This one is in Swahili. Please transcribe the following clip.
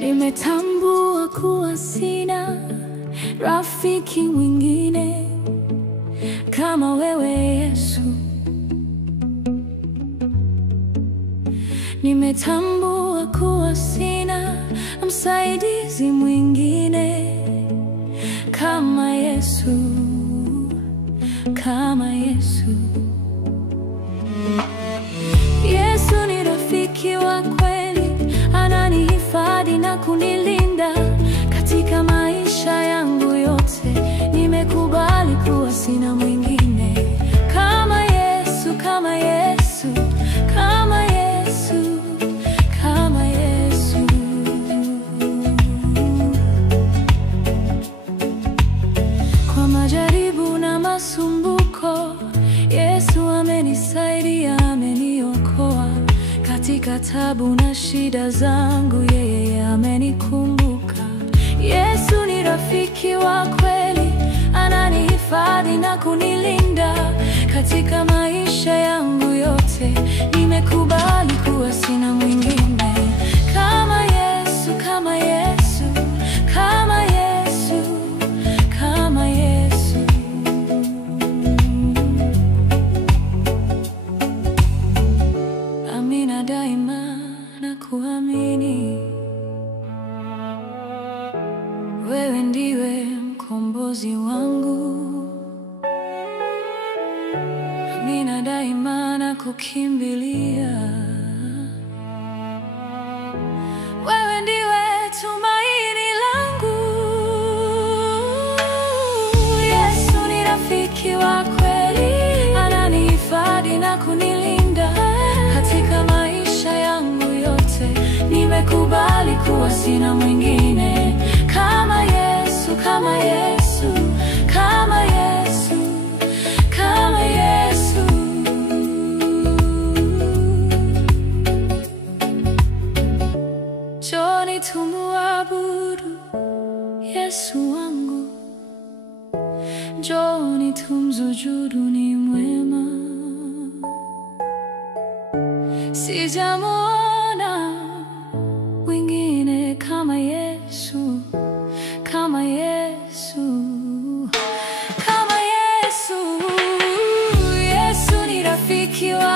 Nimetambua kuwa sina rafiki mwingine kama wewe Yesu. Nimetambua kuwa sina msaidizi mwingine kama Yesu, kama Yesu. Yesu ni rafiki wa kweli, ananihifadhi na kunilinda katika maisha yangu yote. Nimekubali kuwa sina mwingine kama Yesu, kama Yesu, kama Yesu, kama Yesu. Kwa majaribu na masumbuko, Yesu amenisaidia, ameniokoa. Katika tabu na shida zangu, yeye amenikumbuka. Yesu ni rafiki wa kweli, ananihifadhi na kunilinda katika maisha yangu yote. Nimekubali kuwa sina mwingine kama Yesu, kama Yesu, kama Yesu, kama Yesu. Amina daima na kuamini, wewe ndiwe mkombozi wangu. Amina daima na kukimbilia, wewe ndiwe tumaini langu. Yesu ni rafiki wa kweli, ananihifadhi na kunilinda katika maisha yangu yote. Nimekubali kuwa sina mwingine kama Yesu, kama Yesu, kama Yesu, kama Yesu. Njoni tumuabudu Yesu wangu, njoni tumsujudu, ni mwema. Sijamuona mwingine kama Yesu, kama Yesu, kama Yesu. Yesu ni rafiki wa